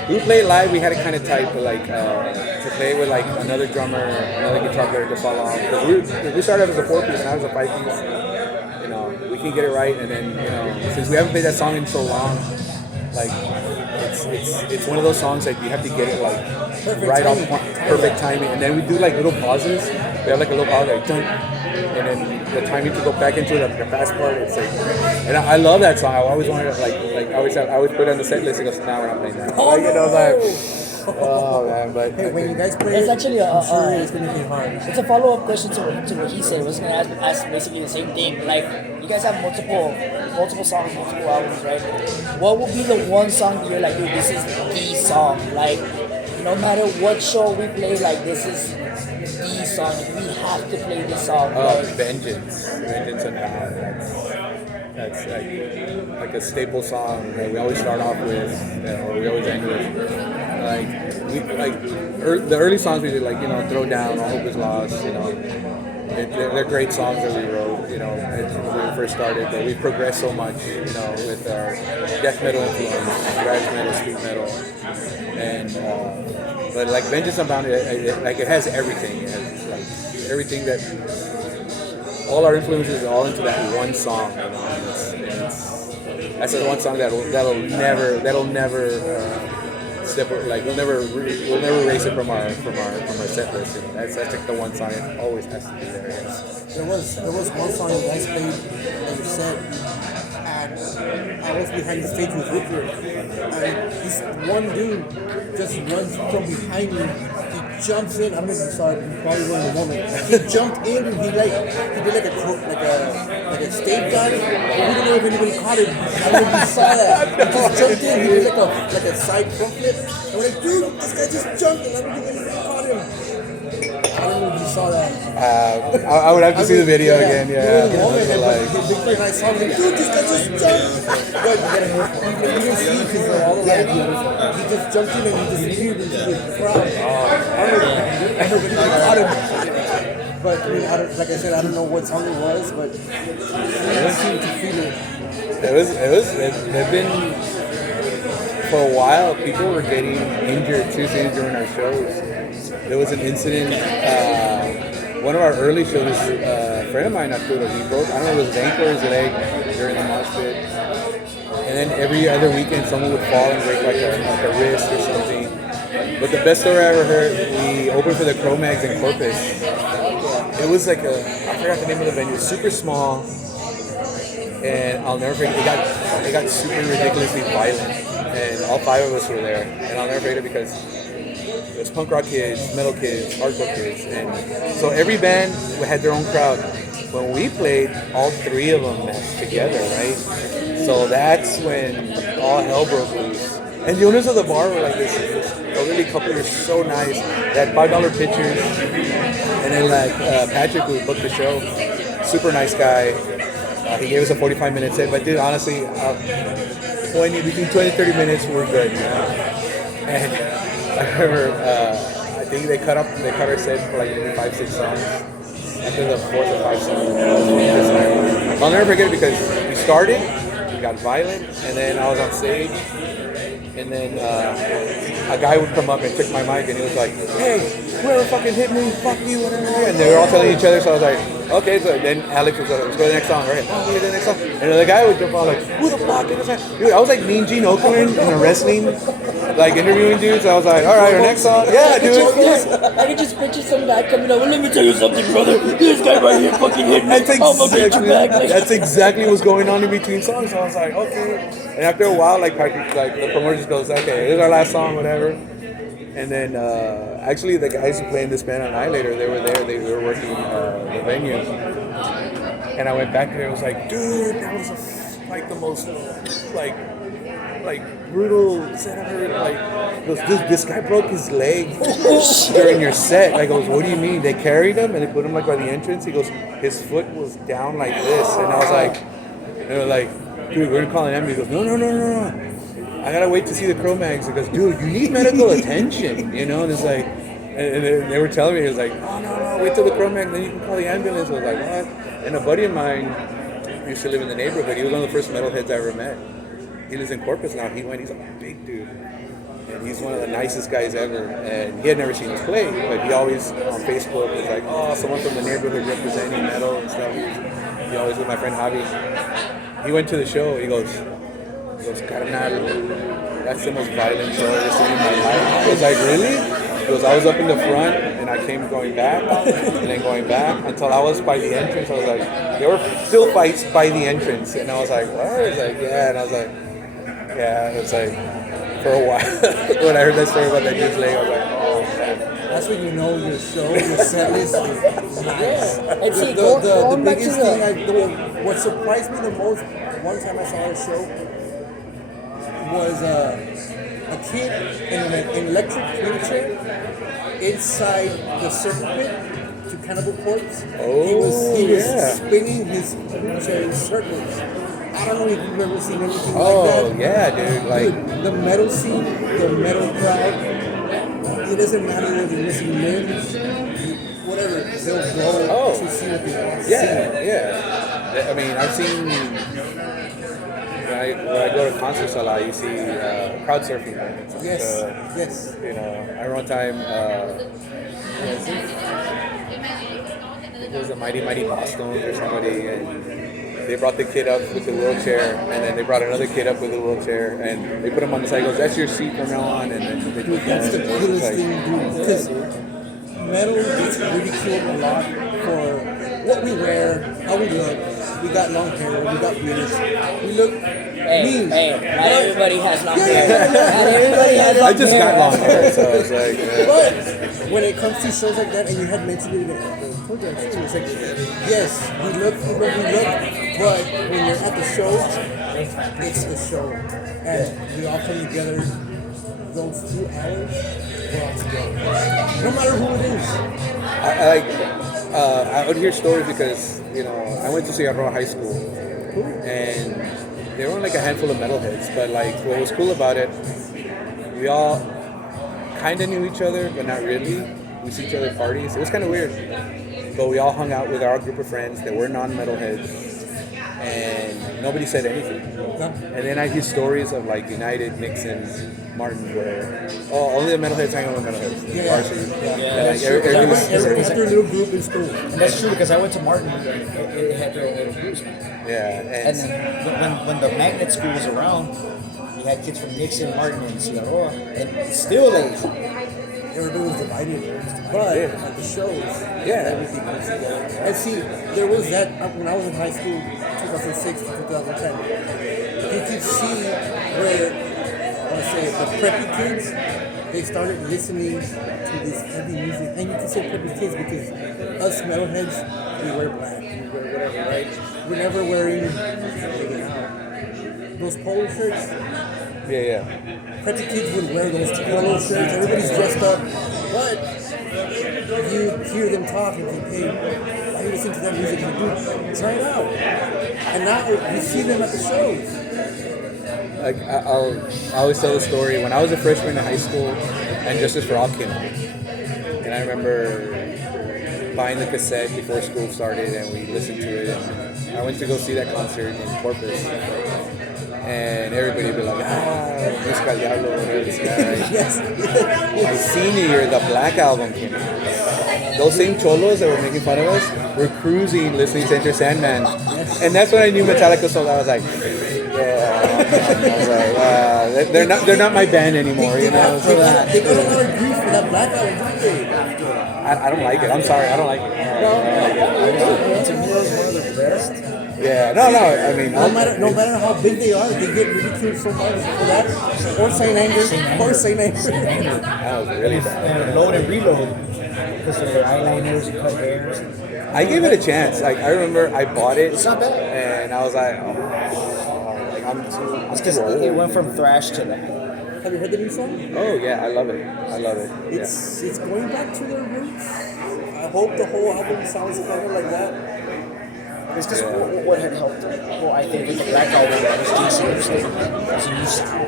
We played live. We had it kind of tight, but like to play with like another drummer, another guitar player to follow on. Because we started as a 4-piece and I was a 5-piece. You know, we can get it right, and then you know, since we haven't played that song in so long, like it's one of those songs that you have to get it like right on point, perfect timing, and then we do like little pauses. We have like a little pause, like dun, and then the timing to go back into the fast part. It's like, and I love that song. I always wanted to I always put it on the set list and go, now we're not playing that. Oh, you know, like, oh man, but hey, when you guys play, it's actually I'm sure it's gonna be hard. It's a follow-up question to what he said. I was gonna ask basically the same thing. Like, you guys have multiple songs, multiple albums, right? What would be the one song that you're like, dude, this is the song? Like, no matter what show we play, like, this is the song. We have to play this song. Vengeance and Power. That's like a staple song that we always start off with, or we always end with. The early songs we did, like, you know, Throw Down, All Hope Is Lost, you know. They're great songs that we wrote, you know, when we first started. But we've progressed so much, you know, with our death metal influence, thrash metal, street metal, and but like Vengeance Unbound, it has everything. It has like everything that all our influences are all into that one song. You know, and that's the one song that'll never we'll never erase it from our set list. You know, that's like the one song that always has to be there. You know? There was one song you guys played that you said, and I was behind the stage with Victor, and this one dude just runs from behind me. He jumps in. I'm sorry, you probably were in the moment. He jumped in and he did like a stage dive. We don't know if anybody caught him. I don't know if you saw that. He just jumped in. He did like a side front flip. And we're like, dude, this guy just jumped and I don't think anybody caught him. I don't know if you saw that. I would have to see the video again. Yeah. Victor and I saw him like, dude, this guy just jumped. But you didn't see because all the light. He just jumped in and he just peered into the crowd. I don't know if anybody caught him. But I mean, like I said, I don't know what song it was, but he seemed to feel it. They've been, for a while, people were getting injured too during our shows. There was an incident, one of our early shows, a friend of mine, Arturo, he broke, I don't know if it was his ankle or his leg during the mosh pit. And then every other weekend, someone would fall and break like a wrist or something. But the best story I ever heard, we opened for the Cro-Mags in Corpus. It was like I forgot the name of the venue, super small. And I'll never forget, it got super ridiculously violent. And all 5 of us were there. And I'll never forget it because it was punk rock kids, metal kids, hardcore kids. And so every band had their own crowd. When we played, all 3 of them met together, right? So that's when all hell broke loose. And the owners of the bar were like this elderly couple. They were so nice. They had $5 pitchers. And then Patrick, who booked the show, super nice guy. He gave us a 45-minute set. But dude, honestly, between 20 and 30 minutes, we're good. You know? And I remember, I think they cut our set for like maybe 5-6 songs. After the 4th or 5th song, I'll never forget it because we started, we got violent, and then I was on stage, and then a guy would come up and took my mic, and he was like, "Hey, whoever fucking hit me, fuck you, whatever." And they were all telling each other, so I was like, "Okay." So then Alex was like, "Let's go to the next song, right?" "Oh, the next song." And the guy would jump on like, "Who the fuck is that?" Dude, I was like Mean Gene Okerlund in a wrestling, like interviewing dudes. I was like, "All right, our next song, yeah, dude." I can just picture some guy coming up. Well, let me tell you something, brother. This guy right here fucking hit me. That's exactly what's going on in between songs. So I was like, okay. And after a while, like the promoter just goes, "Okay, this is our last song, whatever." And then actually the guys who play in this band Annihilator, they were there. They were working the venue. And I went back there and was like, dude, that was the most brutal set I've heard. Like, this guy broke his leg during your set. I goes, "What do you mean?" They carried him and they put him like by the entrance. He goes, his foot was down like this. And I was like, they were like, "Dude, we're gonna call an ambulance." He goes, No. I gotta wait to see the Cro-Mags. He goes, "Dude, you need medical attention," you know? And it's like, and they were telling me, it was like, no, wait till the Cro-Mags, then you can call the ambulance. I was like, what? And a buddy of mine used to live in the neighborhood. He was one of the first metalheads I ever met. He lives in Corpus now. He's a big dude. And he's one of the nicest guys ever. And he had never seen us play, but he always, on Facebook, was like, "Oh, someone from the neighborhood representing metal and stuff." He always with my friend Javi. He went to the show. He goes, "Carnal, that's the most violent show I've ever seen in my life." I was like, "Really?" He goes, "I was up in the front, and I came going back, and then going back, until I was by the entrance." I was like, there were still fights by the entrance. And I was like, "What?" He was like, "Yeah." And I was like, "Yeah." It's like, for a while, when I heard that story about that dude's leg, I was like, "Oh, man." That's when you know your show, your set list is nice. And see, The biggest thing, what surprised me the most, one time I saw a show, was a kid in an electric wheelchair inside the circle pit to Cannibal Corpse. He was spinning his wheelchair in circles. I don't know if you've ever seen anything like that. Oh, yeah, dude. Like, the metal scene, the metal crowd, it doesn't matter if you're missing limbs, whatever, they'll go to see what they want to see. Yeah. I mean, I've seen, when I go to concerts a lot, you see crowd surfing. Yes. You know, I remember one time, think it was the Mighty Mighty Boston or somebody, and they brought the kid up with the wheelchair, and then they brought another kid up with a wheelchair, and they put him on the side. Goes, that's your seat from now on, and then they Dude, that's the coolest thing, dude. Because metal gets ridiculed a lot for what we wear, how we look. We got long hair, we got beards. We look mean. Hey, not everybody has long hair. Not everybody has long hair. I just got long hair, so it's like. But when it comes to shows like that, and you had mentioned it in the program, it's like, yes, we look, but when you're at the show, it's the show. And we all come together, those 2 hours, we're all together. No matter who it is. I would hear stories because, I went to Cigarroa High School, and there were like a handful of metalheads, but like what was cool about it, we all kind of knew each other, but not really. We see each other at parties. It was kind of weird, but we all hung out with our group of friends that were non-metalheads, and nobody said anything. And then I hear stories of like United, Nixon, Martin, where only the metalheads hang out with metalheads. Varsity. And like Everybody's their little group in school. And that's true because I went to Martin and it had their own little groups, man. Yeah, And then when the magnet school was around, you had kids from Nixon, Martin, and Cigarroa, and still Everybody was divided, but at the shows, everything was together. And see, there was that when I was in high school, 2006 to 2010. You could see where, the preppy kids, they started listening to this heavy music. And you can say preppy kids because us metalheads, we wear black, we wear whatever, right? We're never wearing those polo shirts. Yeah. Preppy kids would wear those polo shirts. Everybody's dressed up, but you hear them talk and think, hey, why are you listening to that music? And dude, try it out. And now you see them at the shows. Like I always tell the story when I was a freshman in high school, and Justice for All came out, and I remember buying the cassette before school started, and we listened to it. And I went to go see that concert in Corpus. And everybody would be like, Musical Diablo, whatever this guy. Yes. My senior year, the Black Album came out. Those same cholos that were making fun of us were cruising, listening to Enter Sandman. And that's when I knew Metallica sold. I was like, they're not my band anymore, They got a lot of grief for that Black Album, didn't they? I don't like it. I'm sorry, I don't like it. to me, that was one of the best. Yeah, no. I mean, No matter how big they are, they get ridiculed so much for that. Or Saint Anger. That was really bad. And load and reload because of their eyeliners and cut hairs. I gave it a chance. Like I remember, I bought it. It's not bad. And I was like, I'm too. It's because it went from thrash to that. Have you heard the new song? Oh yeah, I love it. It's going back to their roots. I hope the whole album sounds kind of like that. It's because what had helped, I think with the Black Album was Jason Newsted. It was a new sound.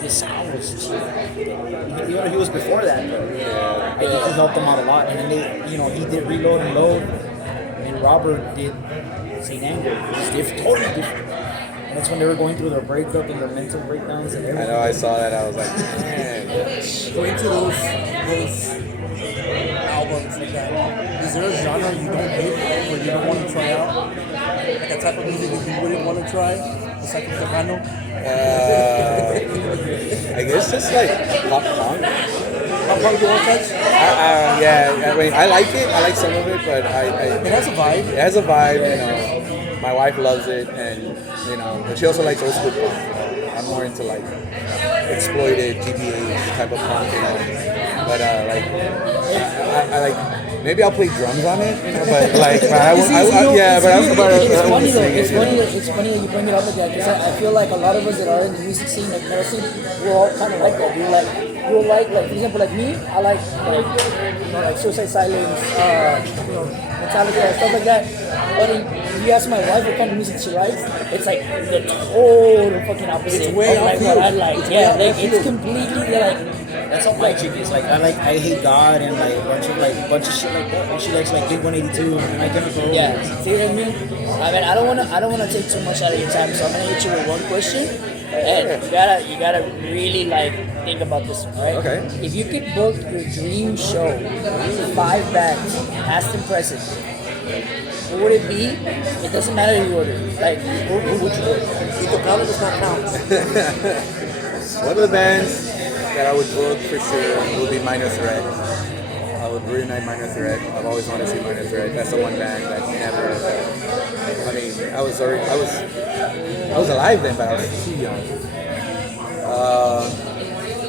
His sound was just, he was before that, but I think he helped them out a lot. And then he did Reload and Load, and Robert did St. Anger. It was different, totally different. And that's when they were going through their breakup and their mental breakdowns and everything. I know, I saw that. I was like, man. Going to those albums like that, is there a genre you don't hate or you don't want to try out? Like a type of music that you wouldn't want to try? Aside from Tejano? I guess just like pop punk. Pop punk you won't touch? Yeah, I mean, I like it. I like some of it, but It has a vibe. It has a vibe, My wife loves it, and but she also likes old school punk. I'm more into like exploited GTA type of punk, But I like. Maybe I'll play drums on it, but like, It's funny that you bring it up like that because I feel like a lot of us that are in the music scene, like metal scene, we're all kind of like that. We'll like for example, like me, I like Suicide Silence, Metallica, stuff like that. But if you ask my wife what kind of music she likes, it's like the total fucking opposite. It's way of like what I like. It's completely like. That's how my chick is. Like I hate God and like a bunch of shit like that. And she likes like Big 182 and My Chemical Romance. Yeah, see what I mean? I don't wanna take too much out of your time, so I'm gonna hit you with one question. And you gotta really like think about this one, right? Okay. If you could book your dream show, 5 bands, past and present, what would it be? It doesn't matter who you order. Like, who would you order? Itocado does not count. One of the bands that I would book for sure would be Minor Threat. I would really like Minor Threat. I've always wanted to see Minor Threat. That's the one band that never. I mean, I was alive then, but I was too young.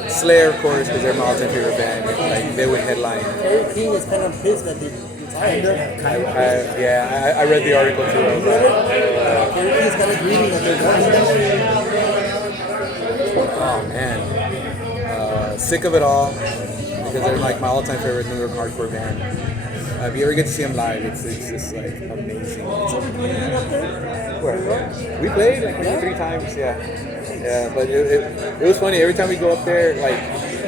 Slayer, of course, because they're my all-time favorite band. Like they would headline. Eric King is kind of pissed that they retired. I read the article too. I was like, Eric King is kind of grieving that they're gone. oh man, sick of it all because they're like my all-time favorite New York hardcore band. If you ever get to see them live, it's just like amazing. Where? We played like 3 times, yeah. But it was funny. Every time we go up there, like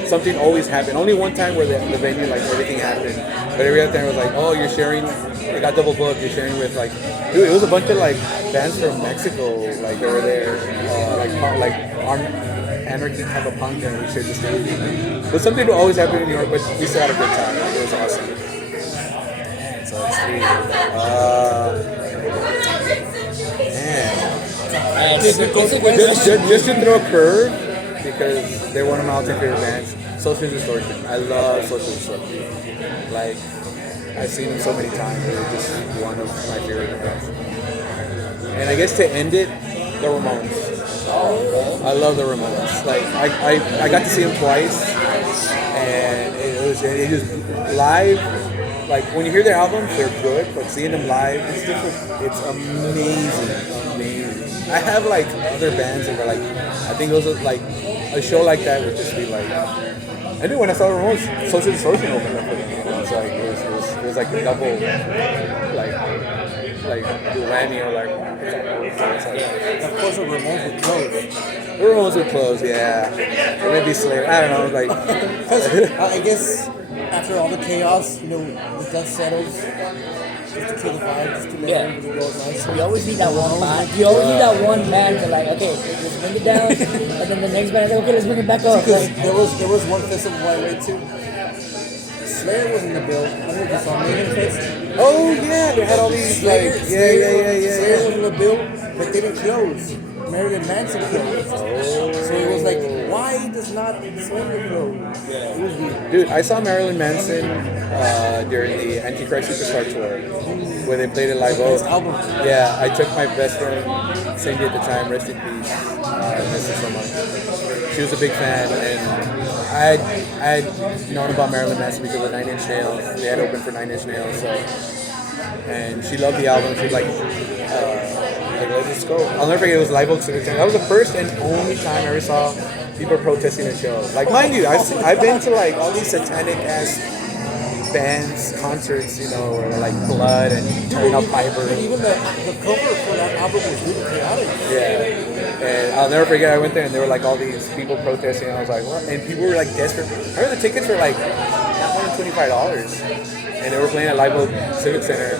something always happened. Only one time where the venue, like everything happened. But every other time it was like, oh, you're sharing. They got double booked. You're sharing with like, dude. It was a bunch of like bands from Mexico, like they were there, like anarchy type of punk, and we shared the stage. But something would always happen in New York, but we still had a good time. Like, it was awesome. Man, so it's sweet. Just to throw a curve, because they're one of my all-time favorite bands, Social Distortion. I love Social Distortion. Like, I've seen them so many times. They're just one of my favorite bands. And I guess to end it, the Ramones. I love the Ramones. Like, I got to see them twice, and it just live. Like, when you hear their albums, they're good, but seeing them live, it's different. It's amazing. I have like other bands that were like, I think those are like a show like that would just be like. I knew when I saw the Ramones, Social Distortion opened up for them. It was like it was like a double like whammy or like. Of course, the Ramones would close. The Ramones would close, yeah. Or maybe Slayer. I don't know, like. I guess after all the chaos, the dust settles. Just to kill the vibe, just to let everybody go nice. You always need that one band. You always need that one band to like, okay, let's bring it down, and then the next band is like, okay, let's bring it back up. Because Like, there was one festival I went to. Slayer was in the bill. I don't know if you saw Mayhem Fest. Oh yeah, they had all these Slayer, like Slayer was in the bill, but they didn't close. Marilyn Manson closed. So it was like, why does not Slayer close? It was weird. Dude, I saw Marilyn Manson during the Antichrist Superstar tour, where they played a live His Oath. album. Yeah, I took my best friend, Cindy at the time, rest in peace. I miss her so much. She was a big fan, and I had known about Marilyn Manson because of 9 Inch Nails. They had opened for 9 Inch Nails, so. And she loved the album. She was like, let's just go. I'll never forget, it was Live Oak Civic Center. That was the first and only time I ever saw people protesting a show. Like, mind you, I've been to like all these satanic ass bands, concerts, where they're like blood and turning up fiber. And even the cover for that album was really chaotic. Yeah. And I'll never forget, I went there and there were like all these people protesting, and I was like, what? And people were like desperate. I remember the tickets were like not more than $25. And they were playing at Live Oak Civic Center.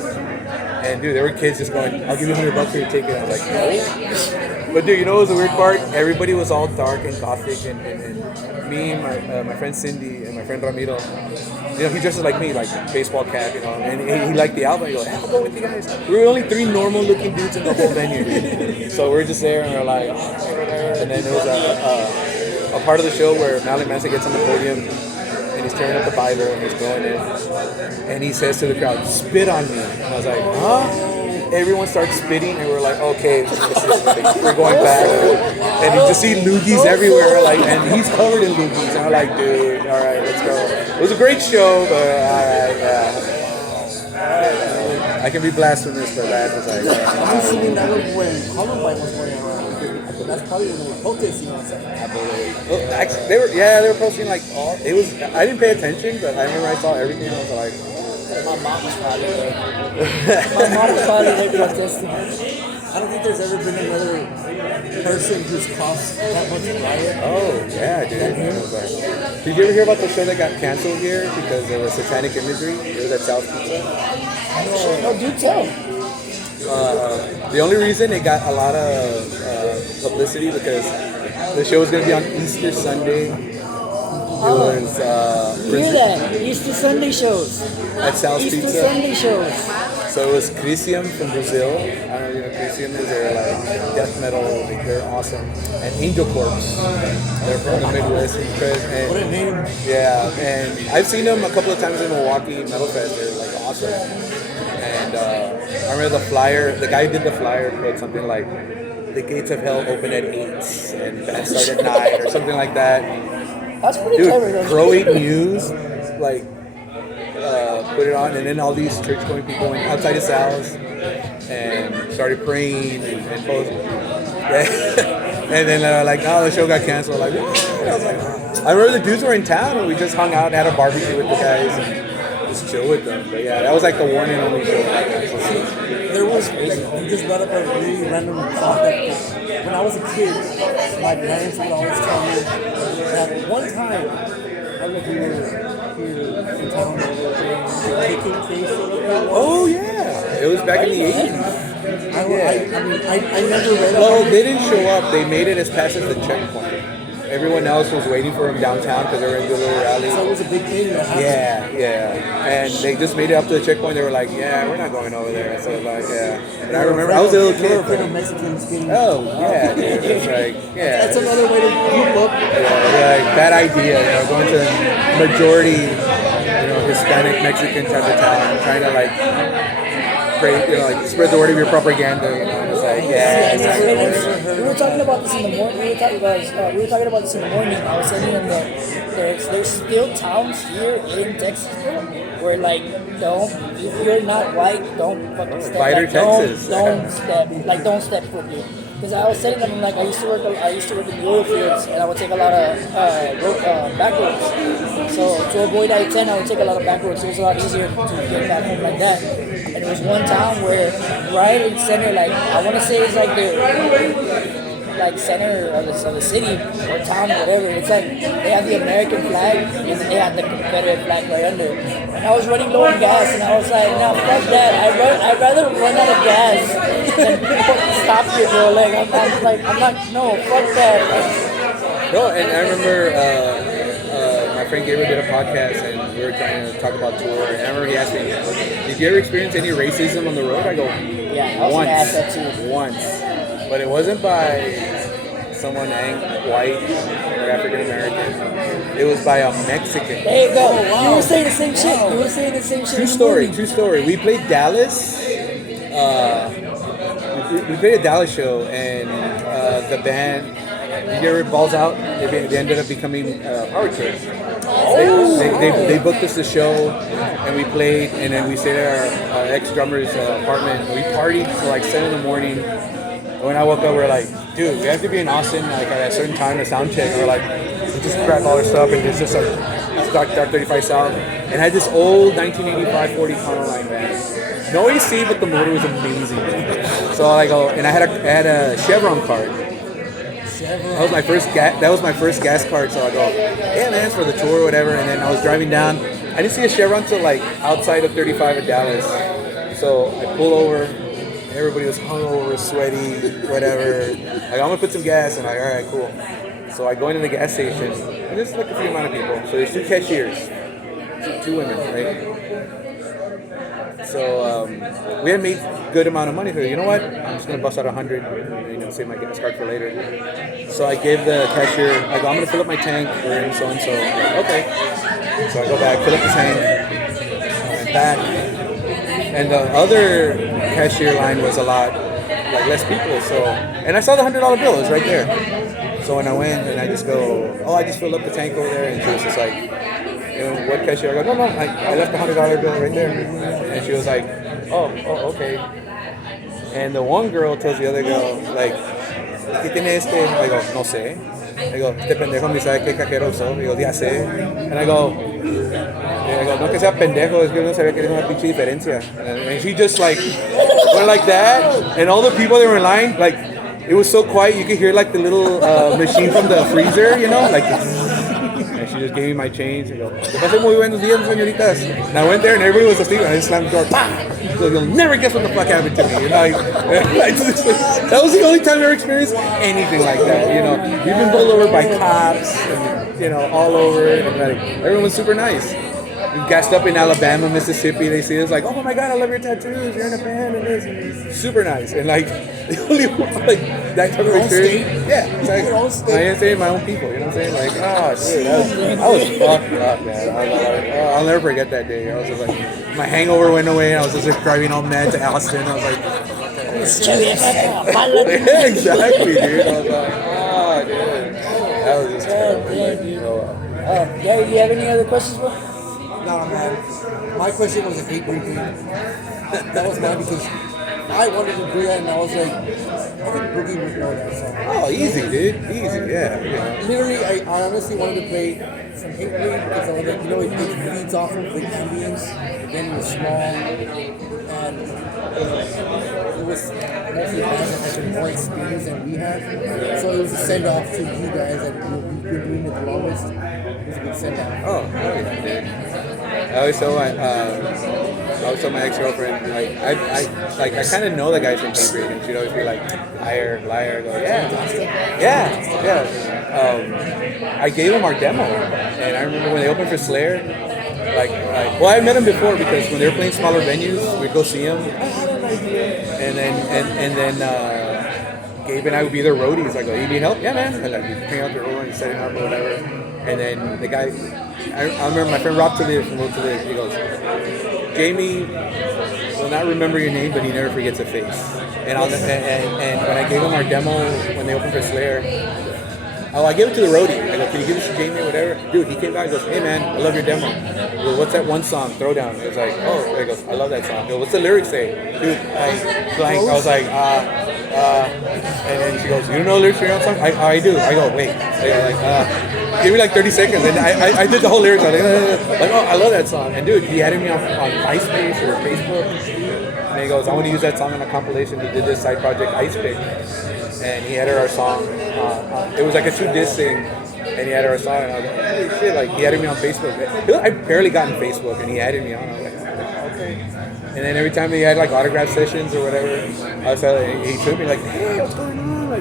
And dude, there were kids just going, I'll give you $100 for your ticket. I was like, no. But dude, what was the weird part? Everybody was all dark and gothic, and me and my friend Cindy and my friend Ramiro, he dresses like me, like baseball cap, and he liked the album. He goes, hey, I'll go with you guys. We were only 3 normal looking dudes in the whole venue, dude. So we're just there and we're like, and then there was a part of the show where Marilyn Manson gets on the podium and he's tearing up the Bible and he's going in, and he says to the crowd, spit on me. And I was like, huh? Everyone starts spitting, and we're like, okay, we're going back. And you just see loogies everywhere, like, and he's covered in loogies. And I'm like, dude, all right, let's go. It was a great show, but all right, yeah. I can be blasphemous, but that was like. I'm assuming that was when Columbine was going around. That's probably when they were protesting outside. I believe. Well, actually, they were posting like all. It was. I didn't pay attention, but I remember I saw everything. And I was like. my mom was probably there. My mom was probably there protesting. I don't think there's ever been another person who's caused that much riot. Oh, yeah, dude. It was like, did you ever hear about the show that got canceled here because of the satanic imagery? It was at South Pizza. No, do tell. The only reason it got a lot of publicity because The show was gonna be on Easter Sunday. It was Hear that? Easter Sunday shows. at Sal's Easter Pizza. Sunday shows. So it was Crisium from Brazil. I don't know if you know Crisium is. They're like death metal. Like, they're awesome. And Angel Corpse. They're from the Midwest. And, What a name. yeah, and I've seen them a couple of times in Milwaukee Metal Fest. They're like awesome. And I remember the flyer. The guy who did the flyer put something like, "The gates of hell open at 8 and band start at 9" or something like that. That's pretty Dude, clever. Though. Pro 8 News, like, put it on, and then all these church-going people went outside of Sal's and started praying and posing. And then like, oh, the show got canceled. Like, what? I was like, I remember the dudes were in town, and we just hung out and had a barbecue with the guys and just chill with them. But yeah, that was like the one and only show. There was, you just brought up a really random topic. When I was a kid, my parents would always tell me that one time, I don't know if you were here in town, taking case or whatever. Oh yeah, it was back in the 80s. I mean, I never read Well, about they it. didn't show up. They made it as past as the checkpoint. Everyone else was waiting for them downtown because they were in the little rally. So it was a big thing that happened. Yeah. And they just made it up to the checkpoint. They were like, yeah, we're not going over there. So like, yeah. And I remember, I was a little You were kid. afraid of Mexicans getting... Oh, yeah, dude. It's like, yeah. That's another way to group up. Like, that idea, going to the majority, Hispanic, Mexican type of town, trying to like, like spread the word of your propaganda, It's like, yeah, it's not gonna work. We were talking about this in the morning. We were talking about this in the morning. I was saying there's still towns here in Texas, bro, where like if you're not white, don't fucking step. Fighter, like, Texas. Don't step foot, dude. Because I was telling them, like, I used to work in the oil fields, and I would take a lot of back roads. So to avoid I-10, I would take a lot of back roads. So it was a lot easier to get back home like that. And there was one town where, right in center, like, I want to say it's like the center of the city or town or whatever. It's like they have the American flag and then they have the Confederate flag right under. And I was running low on gas and I was like, nah, fuck that. I'd rather run out of gas than fucking stop here, bro. Like I'm not, no, fuck that. No, and I remember my friend Gabriel did a podcast and we were trying to talk about tour. And I remember he asked me, did you ever experience any racism on the road? I go, yeah, I was gonna ask that too. Once. But it wasn't by someone white or African American. It was by a Mexican. There you go. You were saying the same shit. You were saying the same shit. True story. We played Dallas. We played a Dallas show, and the band, Balls Out, they ended up becoming Power Kids. They booked us the show, and we played, and then we stayed at our ex-drummer's apartment. We partied till like 7 in the morning. When I woke up, we were like, dude, we have to be in Austin like at a certain time to sound check. And we're like, we just grab all our stuff and it's just a Dark 35 South. And I had this old 1985 40 Econoline van. No AC, but the motor was amazing. So I go, and I had a Chevron card. That was my first gas card. So I go, yeah, man, it's for the tour or whatever. And then I was driving down. I didn't see a Chevron till like outside of 35 at Dallas. So I pull over. Everybody was hungover, sweaty, whatever. Like, I'm gonna put some gas, and I'm like, all right, cool. So I go into the gas station, and there's like a few amount of people. So there's 2 cashiers, 2 women, right? So we had made good amount of money. So you know what? I'm just gonna bust out 100, save my gas card for later. So I gave the cashier, I go, I'm gonna fill up my tank. We're in so and so. Okay. So I go back, fill up the tank. I went back, and the other cashier line was a lot like less people. So, and I saw the $100 bill. It was right there. So when I went and I just go, oh, I just filled up the tank over there, and she was just like, what cashier? I go, no, I left the $100 bill right there. And she was like, oh, okay. And the one girl tells the other girl, like, ¿qué tiene este? I go, no sé. I go, este pendejo ni sabe qué cajero soy. I go, ya sé. And I go, no que sea pendejo, es que no sabía que era una pinche diferencia. And she just like went like that, and all the people that were in line, like, it was so quiet, you could hear like the little machine from the freezer, like. And she just gave me my change and go, "Te pasé muy buenos días, señoritas." And I went there and everybody was asleep and I just slammed the door. Bah! So you'll never guess what the fuck happened to me. You know, that was the only time I ever experienced anything like that. You know, we've been pulled over by cops and, you know, all over, and like everyone was super nice. We gassed up in Alabama, Mississippi. They see us like, "Oh my God, I love your tattoos. You're in a band and this." And super nice. And like, the only one, like that type of experience. Yeah, exactly. I didn't say my own people. You know what I'm saying? Like, oh, dude, I was fucked up, man. I'll never forget that day. I was just like, my hangover went away, and I was just like driving all mad to Austin. I was like, yeah, exactly, dude. I was like, oh, dude, that was just terrible. Gary, do you have any other questions, bro? Nah, man. My question was a hate briefing. That was mine because I wanted to do that, and I was like, I think Boogie would know that song. Oh, easy, dude. Easy, yeah. Literally, I honestly wanted to play some hate brief because I was like, you know, it feeds off of the ambience. Again, it was small, and it was mostly guys that had more experience than we had. So it was a send off to you guys that we've been doing it the longest. It was a good send off. Oh, yeah, dude. I always tell my ex-girlfriend, like, I kind of know the guys from Cambridge, and she'd always be like, liar. I go, yeah. I gave them our demo, and I remember when they opened for Slayer, well, I met them before because when they were playing smaller venues, we'd go see them, and then Gabe and I would be their roadies. I go, "You need help?" "Yeah, man." And like, we bring out their own and setting up or whatever. And then the guy, I remember my friend Rob Talib from Road Talib, he goes, "Jamie will not remember your name, but he never forgets a face." And when I gave him our demo when they opened for Slayer, I gave it to the roadie. I go, "Can you give this to Jamie or whatever?" Dude, he came back and goes, "Hey man, I love your demo." I go, "What's that one song, Throwdown?" It was like, "Oh," he goes, "I love that song." I go, "What's the lyrics say?" Dude, I blank. I was like, and then she goes, "You don't know the lyrics for your own song?" I do. I go, "Wait." I go, like, give me like 30 seconds. And I did the whole lyrics. I was like, "Oh, I love that song." And dude, he added me on MySpace or Facebook. And he goes, "I want to use that song on a compilation." He did this side project, Ice Pick. And he added our song. It was like a 2-disc thing. And he added our song. And I was like, holy shit. Like, he added me on Facebook. I barely got on Facebook. And he added me on. I was like, okay. And then every time he had like autograph sessions or whatever, I was like, he took me like, "Hey, what's going on?" I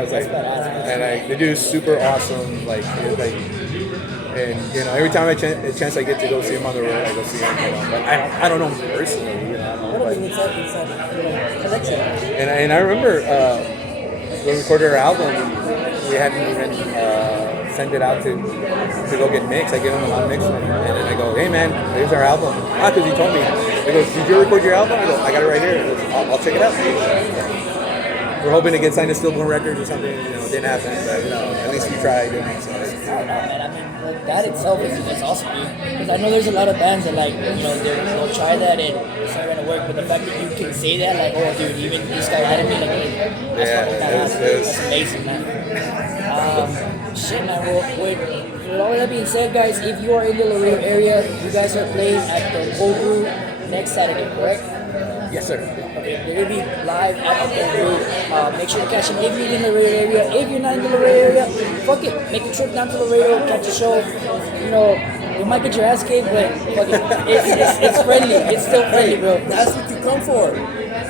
was like, and like, the dude's super awesome. Like, and you know, every time a chance I get to go see him on the road, I go see him. You know, but I don't know him personally. You know, It's a connection. and I remember when we recorded our album, we hadn't even sent it out to go get mixed. I gave him a lot of mix, and then I go, "Hey man, here's our album." Because he told me. He goes, "Did you record your album?" I go, "I got it right here." He goes, I'll check it out. We're hoping to get signed to Stillborn Records or something. You know, it didn't happen, but you know, at least we tried. So. Man, I mean, like, that itself is awesome, dude. Because I know there's a lot of bands that, like, you know, they'll try that and it's not gonna work. But the fact that you can say that, like, "Oh, dude, even this guy added me," like, that's amazing, man. Shit, man. Well, with all that being said, guys, if you are in the Laredo area, you guys are playing at the Boogie next Saturday, correct? Yes, sir. Okay, they're gonna be live at the Boogie. Make sure to catch them if you're in the Laredo area. If you're not in the Laredo area, fuck it, make a trip down to Laredo, catch a show. You know, you might get your ass kicked, but fuck it, it's friendly. It's still friendly, bro. That's what you come for.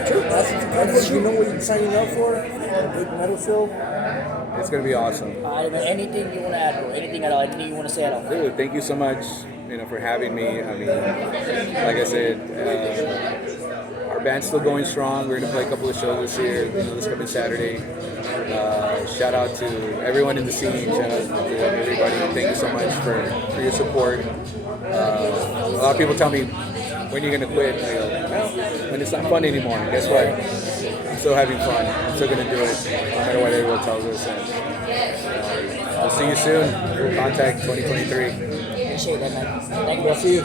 True. That's what you come for. You know what you're signing up for. A big metal show. It's gonna be awesome. Anything you want to add, bro? Anything at all? Anything you want to say at all? Dude, thank you so much, you know, for having me. I mean, like I said, our band's still going strong. We're gonna play a couple of shows this year, you know, this coming Saturday. Shout out to everyone in the scene. Shout out to everybody. Thank you so much for your support. A lot of people tell me, "When are you gonna quit?" And I go, "Well, when it's not fun anymore." And guess what? I'm still having fun. I'm still gonna do it, no matter what everyone tells us. And, I'll see you soon. We'll contact 2023. Appreciate that, man. Thank you, bro. See you.